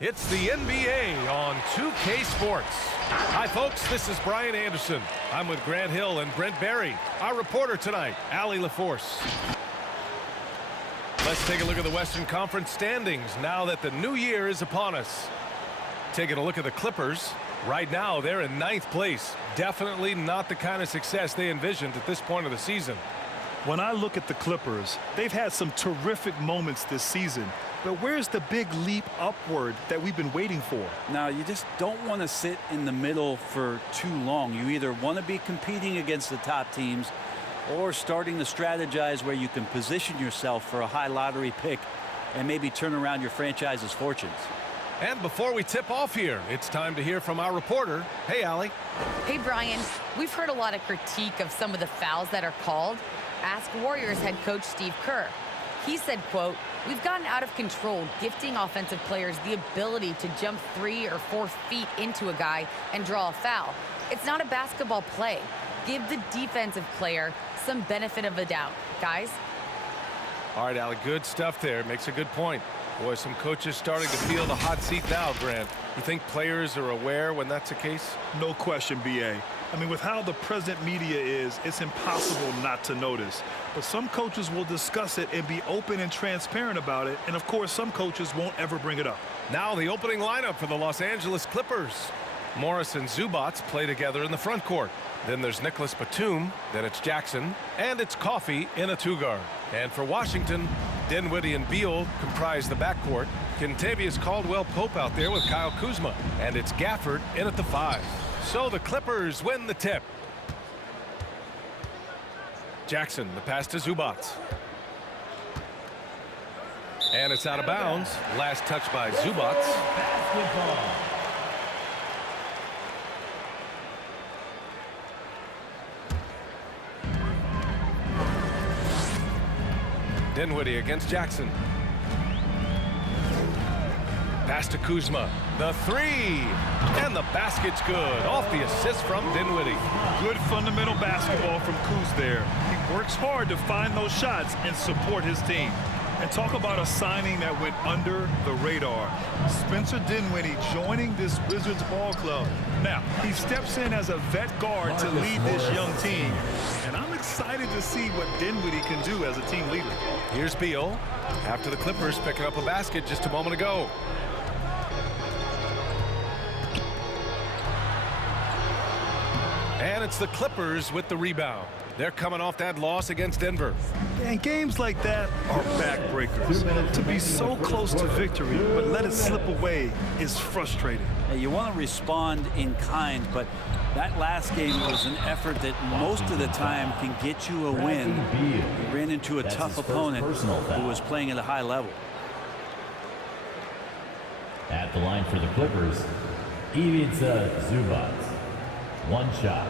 It's the NBA on 2K Sports. Hi, folks. This is Brian Anderson. I'm with Grant Hill and Brent Barry. Our reporter tonight, Allie LaForce. Let's take a look at the Western Conference standings now that the new year is upon us. Taking a look at the Clippers. Right now, they're in 9th place. Definitely not the kind of success they envisioned at this point of the season. When I look at the Clippers, they've had some terrific moments this season. But where's the big leap upward that we've been waiting for? Now, you just don't want to sit in the middle for too long. You either want to be competing against the top teams or starting to strategize where you can position yourself for a high lottery pick and maybe turn around your franchise's fortunes. And before we tip off here, it's time to hear from our reporter. Hey, Allie. Hey, Brian. We've heard a lot of critique of some of the fouls that are called. Ask Warriors head coach Steve Kerr. He said, quote, "We've gotten out of control, gifting offensive players the ability to jump 3 or 4 feet into a guy and draw a foul. It's not a basketball play. Give the defensive player some benefit of the doubt, guys." All right, Allie, good stuff there. Makes a good point. Boy, some coaches starting to feel the hot seat now, Grant. You think players are aware when that's the case? No question, B.A. I mean, with how the present media is, it's impossible not to notice. But some coaches will discuss it and be open and transparent about it. And, of course, some coaches won't ever bring it up. Now the opening lineup for the Los Angeles Clippers. Morris and Zubats play together in the front court. Then there's Nicholas Batum, then it's Jackson, and it's Coffey in a two-guard. And for Washington, Dinwiddie and Beal comprise the backcourt. Kentavious Caldwell-Pope out there with Kyle Kuzma. And it's Gafford in at the 5. So the Clippers win the tip. Jackson, the pass to Zubats. And it's out of bounds. Last touch by Zubats. Dinwiddie against Jackson. Pass to Kuzma. The 3. And the basket's good. Off the assist from Dinwiddie. Good fundamental basketball from Kuz there. He works hard to find those shots and support his team. And talk about a signing that went under the radar. Spencer Dinwiddie joining this Wizards ball club. Now, he steps in as a vet guard to lead this young team. And I'm excited to see what Dinwiddie can do as a team leader. Here's Beal after the Clippers picking up a basket just a moment ago. And it's the Clippers with the rebound. They're coming off that loss against Denver. And games like that are backbreakers. To be so close to victory, but let it slip away is frustrating. Hey, you want to respond in kind, but that last game was an effort that most of the time can get you a win. He ran into a tough opponent who was playing at a high level. At the line for the Clippers, Ivica Zubac. One shot.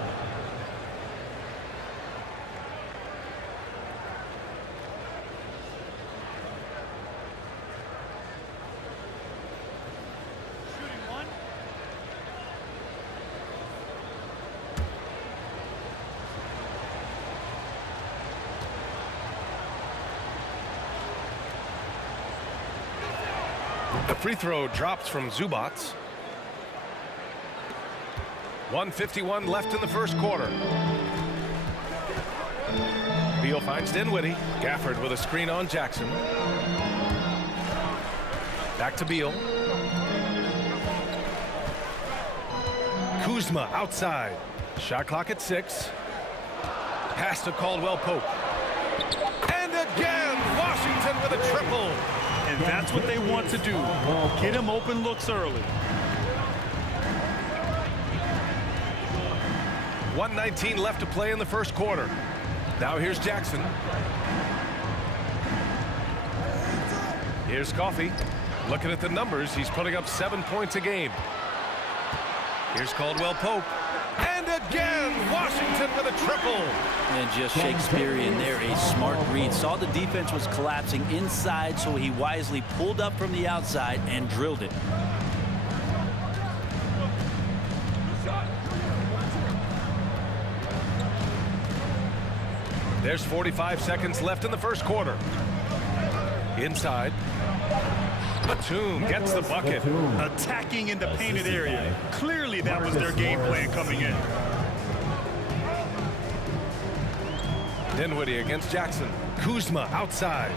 The free throw drops from Zubats. 1:51 left in the first quarter. Beal finds Dinwiddie. Gafford with a screen on Jackson. Back to Beal. Kuzma outside. Shot clock at 6. Pass to Caldwell-Pope. And again, Washington with a triple. And that's what they want to do. Get him open looks early. 1:19 left to play in the first quarter. Now here's Jackson. Here's Coffey. Looking at the numbers, he's putting up 7 points a game. Here's Caldwell-Pope. And again, Washington with a triple. And just Shakespearean there, a smart read. Saw the defense was collapsing inside, so he wisely pulled up from the outside and drilled it. There's 45 seconds left in the first quarter. Inside. Batum gets the bucket. Attacking in the painted area. Clearly that was their game plan coming in. Dinwiddie against Jackson. Kuzma outside.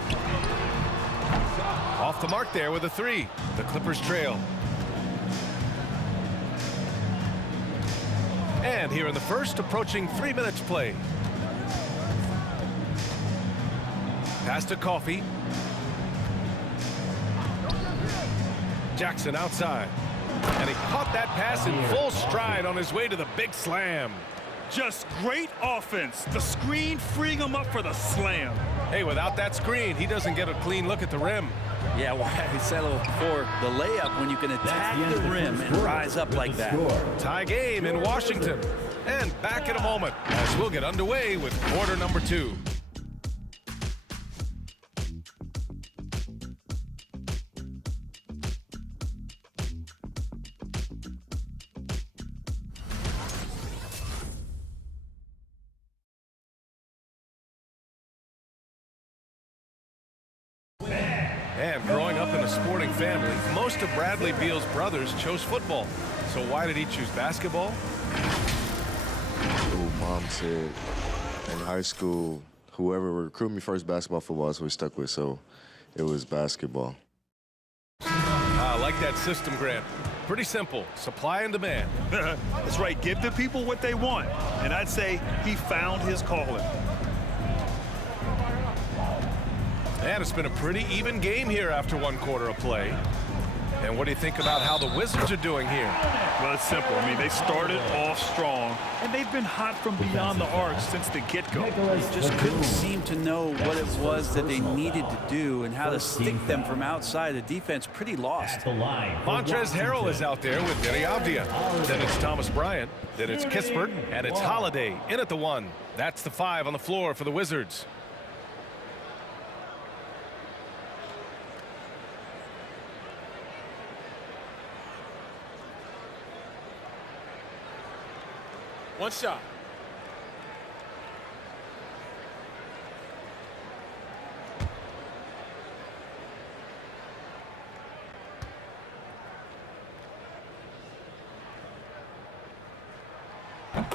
Off the mark there with a three. The Clippers trail. And here in the first, approaching 3 minutes play. Pass to Coffee. Jackson outside. And he caught that pass in full stride on his way to the big slam. Just great offense. The screen freeing him up for the slam. Hey, without that screen, he doesn't get a clean look at the rim. Yeah, well, I settle for the layup when you can attack the rim and rise up like that. Tie game in Washington. And back in a moment as we'll get underway with quarter number 2. And growing up in a sporting family, most of Bradley Beal's brothers chose football. So why did he choose basketball? Mom said in high school, whoever recruited me first, basketball, football is what we stuck with. So it was basketball. I like that system, Grant. Pretty simple. Supply and demand. That's right. Give the people what they want. And I'd say he found his calling. And it's been a pretty even game here after 1 quarter of play. And what do you think about how the Wizards are doing here? Well, it's simple. I mean, they started off strong, and they've been hot from beyond the arc since the get-go. They just couldn't seem to know what it was that they needed to do and how to stick them from outside. The defense pretty lost. Montrezl Harrell is out there with Denny Avdia. Then it's Thomas Bryant. Then it's Kispert. And it's Holiday in at the 1. That's the 5 on the floor for the Wizards. One shot.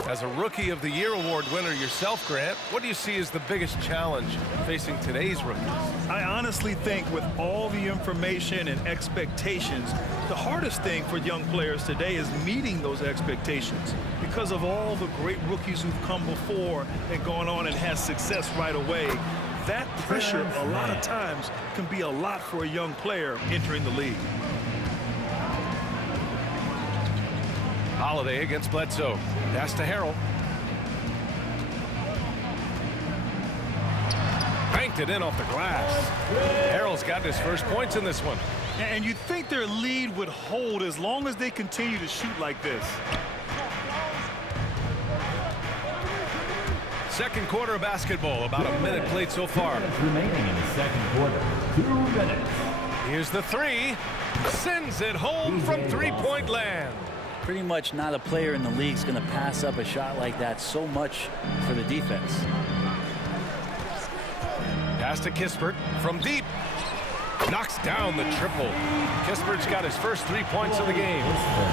As a Rookie of the Year award winner yourself, Grant, what do you see as the biggest challenge facing today's rookies? I honestly think with all the information and expectations, the hardest thing for young players today is meeting those expectations because of all the great rookies who've come before and gone on and had success right away. That pressure a lot of times can be a lot for a young player entering the league. Holiday against Bledsoe. Pass to Harrell. Banked it in off the glass. Harrell's got his first points in this one. And you'd think their lead would hold as long as they continue to shoot like this. Second quarter of basketball, about a minute played so far. Remaining in the second quarter, 2 minutes. Here's the 3. Sends it home from three-point land. Pretty much not a player in the league is going to pass up a shot like that so much for the defense. Pass to Kispert from deep. Knocks down the triple. Kispert's got his first 3 points of the game.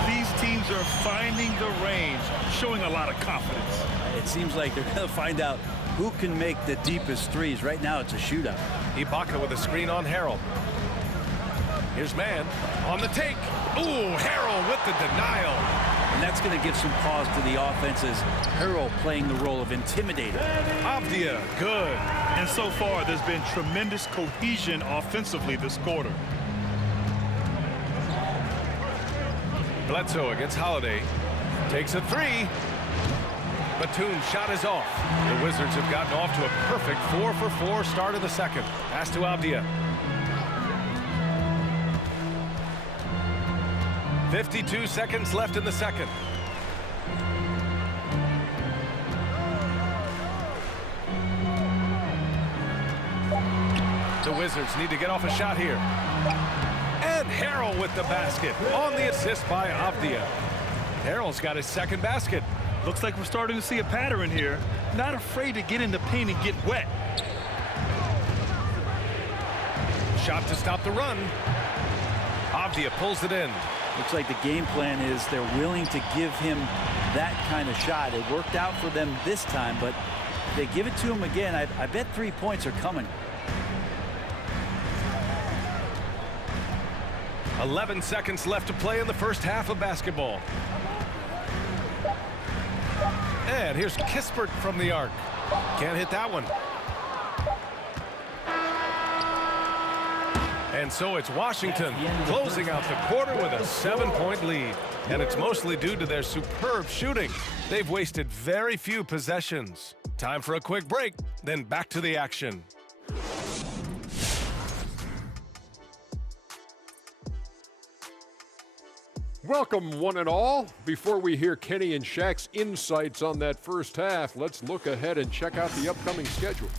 These teams are finding the range, showing a lot of confidence. It seems like they're going to find out who can make the deepest threes. Right now, it's a shootout. Ibaka with a screen on Harrell. Here's man on the take. Ooh, Harrell with the denial. And that's going to give some pause to the offenses. Harrell playing the role of intimidator. Avdia, good. And so far, there's been tremendous cohesion offensively this quarter. Bledsoe against Holiday. Takes a 3. Batum's shot is off. The Wizards have gotten off to a perfect 4-for-4 start of the second. Pass to Avdia. 52 seconds left in the second. The Wizards need to get off a shot here. And Harrell with the basket on the assist by Avdia. Harrell's got his second basket. Looks like we're starting to see a pattern here. Not afraid to get in the paint and get wet. Shot to stop the run. Avdia pulls it in. Looks like the game plan is they're willing to give him that kind of shot. It worked out for them this time, but if they give it to him again, I bet 3 points are coming. 11 seconds left to play in the first half of basketball. And here's Kispert from the arc. Can't hit that one. And so it's Washington closing out the quarter with a 7-point lead. And it's mostly due to their superb shooting. They've wasted very few possessions. Time for a quick break, then back to the action. Welcome, one and all. Before we hear Kenny and Shaq's insights on that first half, let's look ahead and check out the upcoming schedule.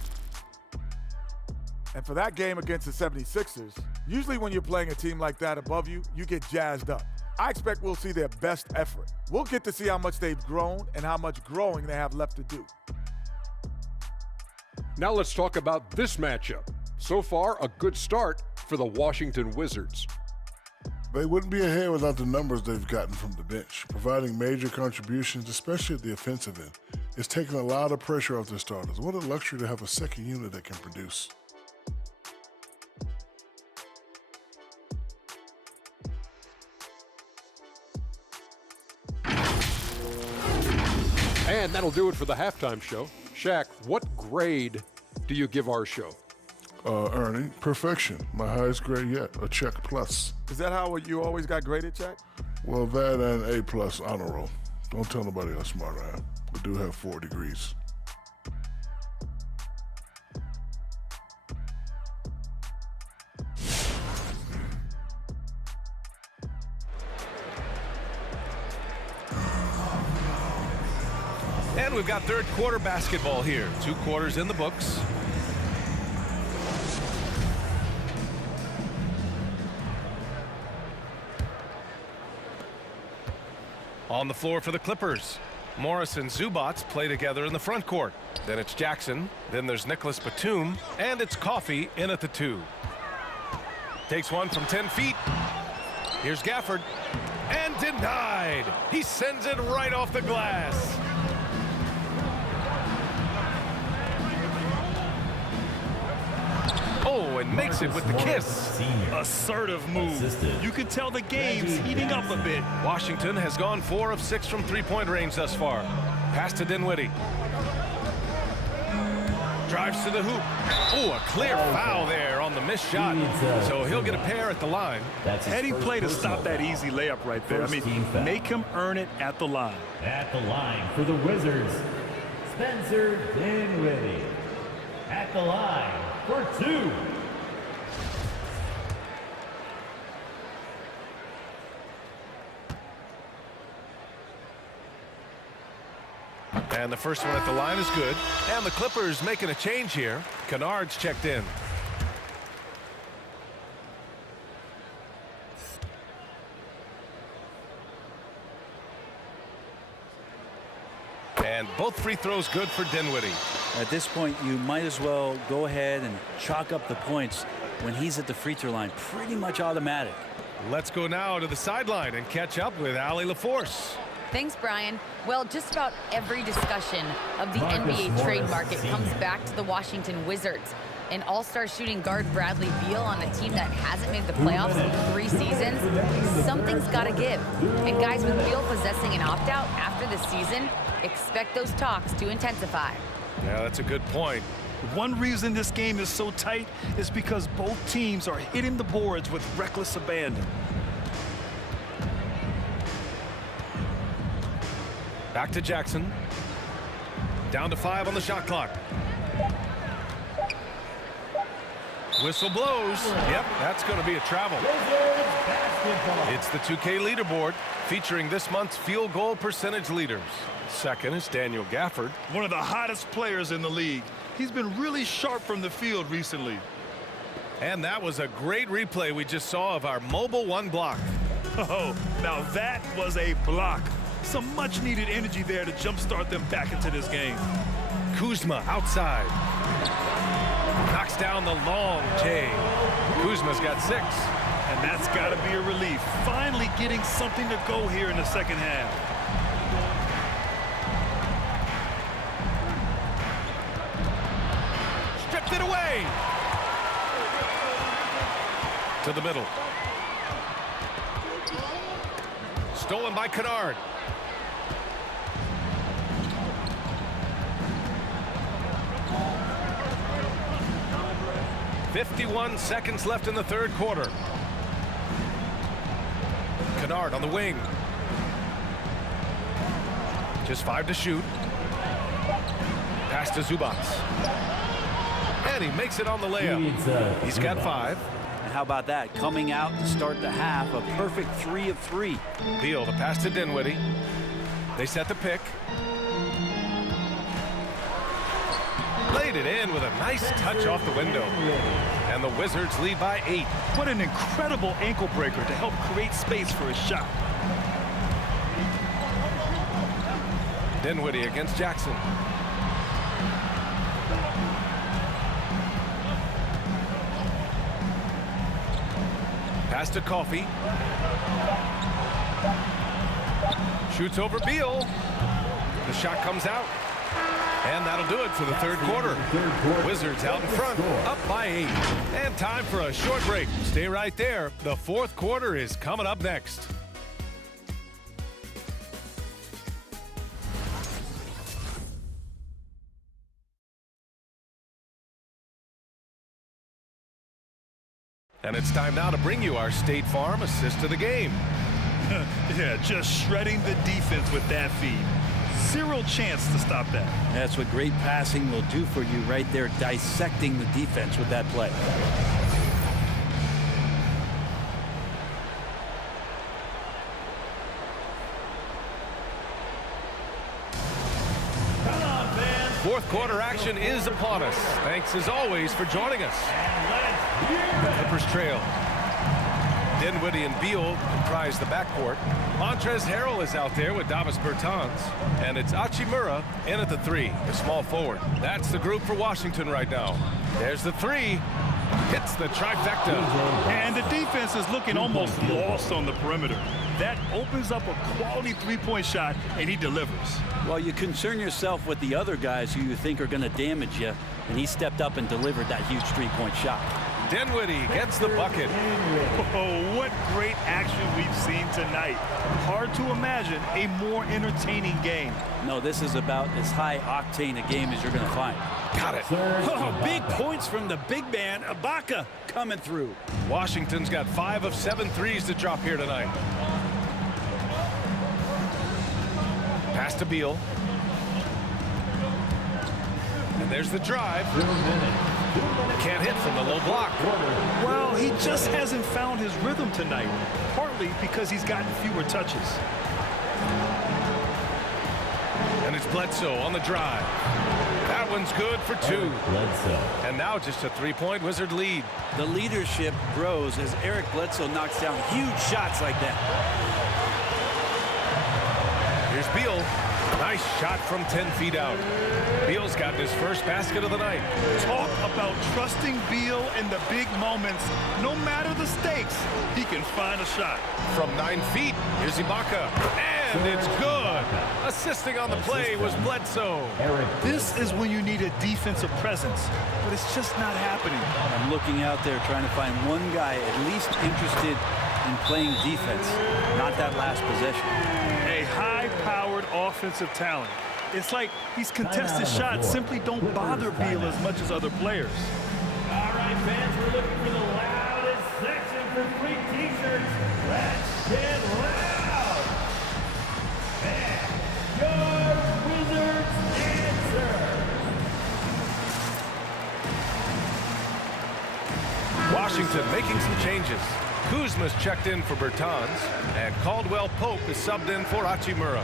And for that game against the 76ers, usually when you're playing a team like that above you, you get jazzed up. I expect we'll see their best effort. We'll get to see how much they've grown and how much growing they have left to do. Now let's talk about this matchup. So far, a good start for the Washington Wizards. They wouldn't be ahead without the numbers they've gotten from the bench, providing major contributions, especially at the offensive end. It's taken a lot of pressure off their starters. What a luxury to have a second unit that can produce. And that'll do it for the halftime show. Shaq, what grade do you give our show? Ernie, perfection. My highest grade yet, a check plus. Is that how you always got graded, Jack? Well, that and A plus honor roll. Don't tell nobody how smart I am. We do have 4 degrees. And we've got third quarter basketball here. 2 quarters in the books. On the floor for the Clippers, Morris and Zubats play together in the front court. Then it's Jackson, then there's Nicholas Batum, and it's Coffey in at the 2. Takes one from 10 feet. Here's Gafford, and denied. He sends it right off the glass. Oh, and makes it with the kiss. Assertive move. You can tell the game's heating up a bit. Washington has gone 4 of 6 from three-point range thus far. Pass to Dinwiddie. Drives to the hoop. Oh, a clear foul there on the missed shot. So he'll get a pair at the line. Heady play to stop that easy layup right there. I mean, make him earn it at the line. At the line for the Wizards, Spencer Dinwiddie. At the line for 2. And the first one at the line is good. And the Clippers making a change here. Kennard's checked in. And both free throws good for Dinwiddie. At this point, you might as well go ahead and chalk up the points when he's at the free throw line. Pretty much automatic. Let's go now to the sideline and catch up with Allie LaForce. Thanks, Brian. Well, just about every discussion of the NBA trade market comes back to the Washington Wizards. An all-star shooting guard Bradley Beal on a team that hasn't made the playoffs in 3 seasons. Something's got to give. And guys, with Beal possessing an opt-out after the season, expect those talks to intensify. Yeah, that's a good point. One reason this game is so tight is because both teams are hitting the boards with reckless abandon. Back to Jackson. Down to 5 on the shot clock. Whistle blows. Yep, that's going to be a travel. It's the 2K leaderboard featuring this month's field goal percentage leaders. Second is Daniel Gafford. One of the hottest players in the league. He's been really sharp from the field recently. And that was a great replay we just saw of our mobile 1 block. Oh, now that was a block. Some much-needed energy there to jumpstart them back into this game. Kuzma outside. Knocks down the long J. Kuzma's got 6. And And that's got to be a relief. Finally getting something to go here in the second half. Stripped it away. To the middle. Stolen by Kennard. "51 seconds left in the third quarter. Kennard on the wing. Just 5 to shoot. Pass to Zubats. And he makes it on the layup. He's got 5. And how about that? Coming out to start the half, a perfect 3 of 3. Beal, the pass to Dinwiddie. They set the pick. Laid it in with a nice touch off the window. And the Wizards lead by 8. What an incredible ankle breaker to help create space for a shot. Dinwiddie against Jackson. Pass to Coffey. Shoots over Beal. The shot comes out. And that'll do it for the third quarter. Wizards out in front, up by 8. And time for a short break. Stay right there. The fourth quarter is coming up next. And it's time now to bring you our State Farm assist of the game. Yeah, just shredding the defense with that feed. Zero chance to stop that. That's what great passing will do for you right there, dissecting the defense with that play. Fourth quarter action is upon us. Thanks as always for joining us. The Clippers trail. Dinwiddie and Beal comprise the backcourt. Montrezl Harrell is out there with Davis Bertans. And it's Hachimura in at the 3, the small forward. That's the group for Washington right now. There's the 3. Hits the trifecta. And the defense is looking almost lost on the perimeter. That opens up a quality three-point shot, and he delivers. Well, you concern yourself with the other guys who you think are going to damage you, and he stepped up and delivered that huge three-point shot. Dinwiddie gets the bucket. Oh, what great action we've seen tonight. Hard to imagine a more entertaining game. No, this is about as high-octane a game as you're going to find. Got it. Oh, big points from the big man, Ibaka, coming through. Washington's got 5 of 7 threes to drop here tonight. Pass to Beal. And there's the drive. Can't hit from the low block. Well, he just hasn't found his rhythm tonight, partly because he's gotten fewer touches. And it's Bledsoe on the drive. That one's good for 2. And now just a 3-point Wizard lead. The leadership grows as Eric Bledsoe knocks down huge shots like that. Here's Beal. Nice shot from 10 feet out. Beal's got his first basket of the night. Talk about trusting Beal in the big moments. No matter the stakes, he can find a shot. From 9 feet, here's Ibaka. And it's good. Assisting on the play was Bledsoe. This is when you need a defensive presence, but it's just not happening. I'm looking out there trying to find one guy at least interested in playing defense, not that last possession. A high-powered offensive talent. It's like these contested shots simply don't bother Beal as much as other players. All right, fans, we're looking for the loudest section for free T-shirts. Let's get loud. And your Wizards answer. Washington making some changes. Kuzma's checked in for Bertans, and Caldwell Pope is subbed in for Hachimura.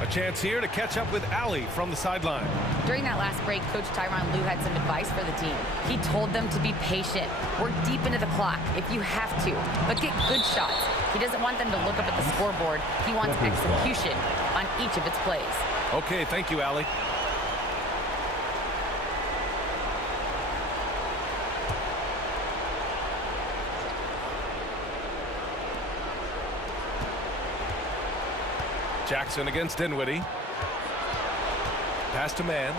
A chance here to catch up with Ali from the sideline. During that last break, Coach Tyronn Lue had some advice for the team. He told them to be patient, work deep into the clock if you have to, but get good shots. He doesn't want them to look up at the scoreboard. He wants execution on each of its plays. Okay, thank you, Ali. Jackson against Dinwiddie. Pass to man.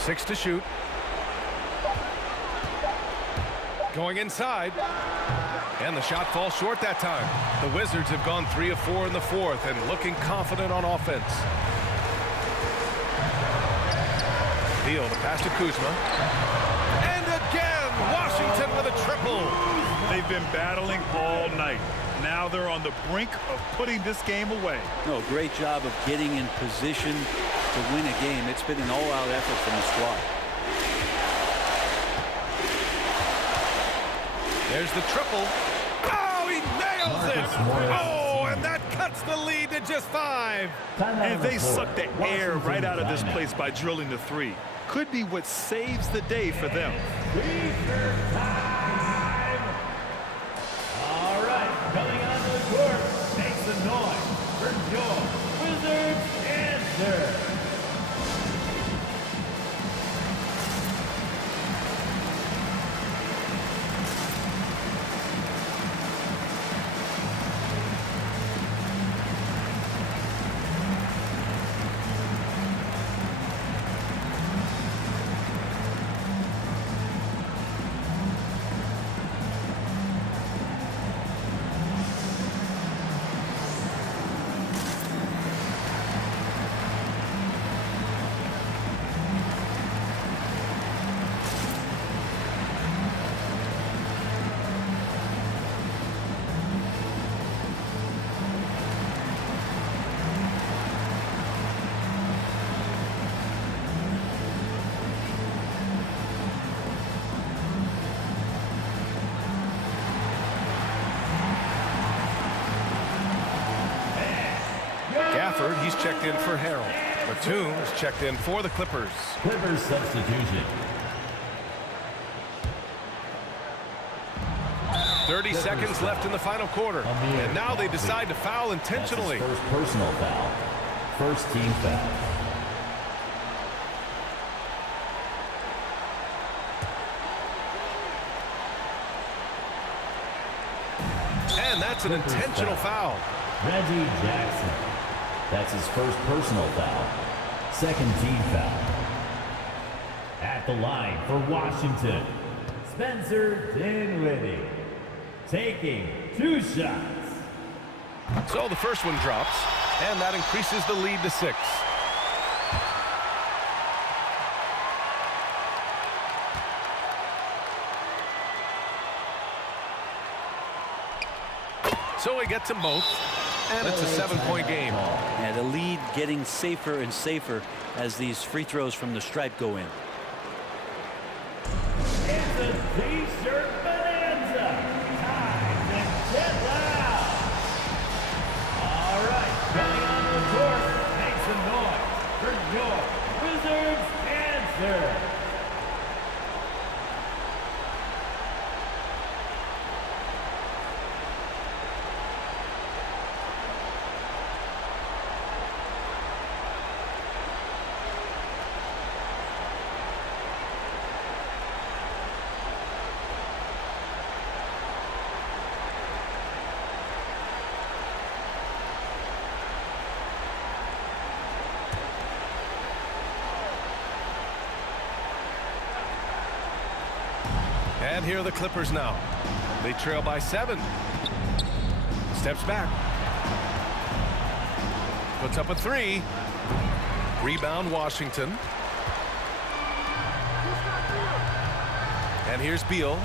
6 to shoot. Going inside. And the shot falls short that time. The Wizards have gone 3 of 4 in the fourth and looking confident on offense. Beal to pass to Kuzma. And again, Washington with a triple. They've been battling all night. Now they're on the brink of putting this game away. No, great job of getting in position to win a game. It's been an all-out effort from the squad. There's the triple. Oh, he nails it. Oh, and that cuts the lead to just 5. And they suck the air right out of this place by drilling the 3. Could be what saves the day for them. All right, coming onto the court, make some noise for your Wizards answer. He's checked in for Harold. Batum is checked in for the Clippers. Clippers substitution. 30 seconds left in the final quarter. And now they decide to foul intentionally. That's his first personal foul. First team foul. And that's an intentional foul. Reggie Jackson. That's his first personal foul. Second team foul. At the line for Washington, Spencer Dinwiddie. Taking 2 shots. So the first one drops, and that increases the lead to 6. So he gets them both, and it's a 7-point game. And the lead getting safer and safer as these free throws from the stripe go in. It's a T-shirt bonanza. Time to get loud. All right, coming on the court, make some noise for your Wizards answer. And here are the Clippers now. They trail by 7. Steps back. Puts up a 3. Rebound Washington. And here's Beal.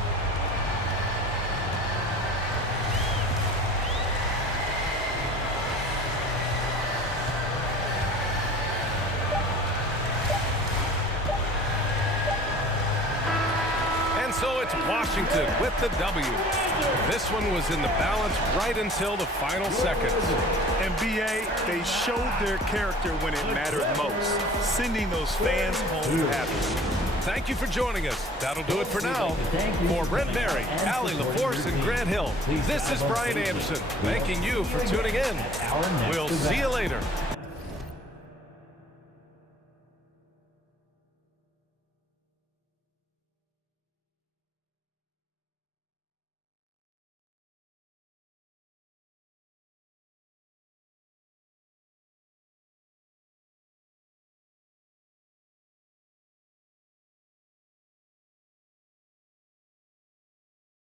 So it's Washington with the W. This one was in the balance right until the final seconds. And B.A., they showed their character when it mattered most, sending those fans home happy. Thank you for joining us. That'll do it for now. For Brent Barry, Allie LaForce, and Grant Hill, this is Brian Anderson, thanking you for tuning in. We'll see you later.